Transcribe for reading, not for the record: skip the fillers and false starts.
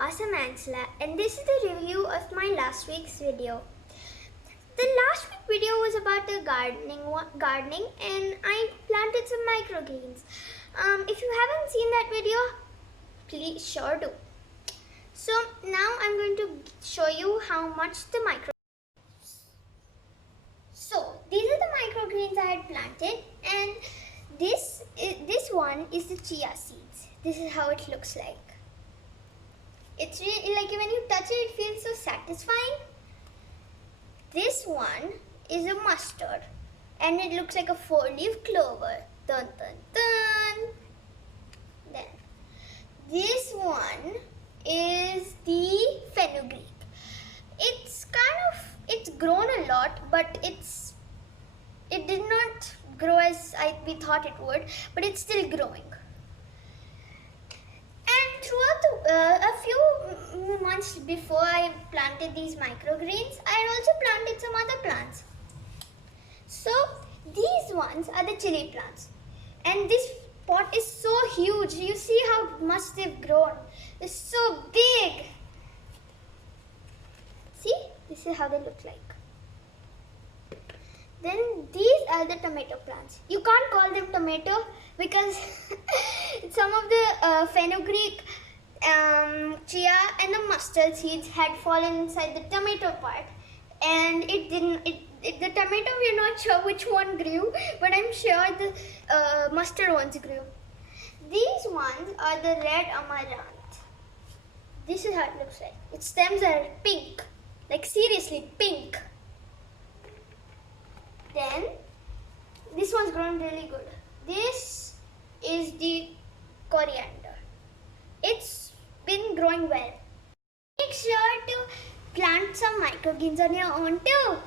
Awesome Angela, and this is the review of my last week's video. The last week video was about the gardening and I planted some microgreens. If you haven't seen that video, please sure do. So now I'm going to show you how much the So these are the microgreens I had planted, and this one is the chia seeds. This is how it looks like. It's really like when you touch it, it feels so satisfying. This one is a mustard and it looks like a 4-leaf clover. Dun dun dun. Then this one is the fenugreek. It's grown a lot, but it did not grow as we thought it would, but it's still growing. And throughout a few months before I planted these microgreens, I had also planted some other plants. So these ones are the chili plants, and this pot is so huge. You see how much they've grown. They're so big. See, this is how they look like. Then these are the tomato plants. You can't call them tomato because some of the fenugreek, chia and the mustard seeds had fallen inside the tomato part, and the tomato, we're not sure which one grew, but I'm sure the mustard ones grew. These ones are the red amaranth. This is how it looks like. Its stems are pink, like seriously pink. Then this one's grown really good. This is the coriander. It's been growing well. Make sure to plant some microgreens on your own too.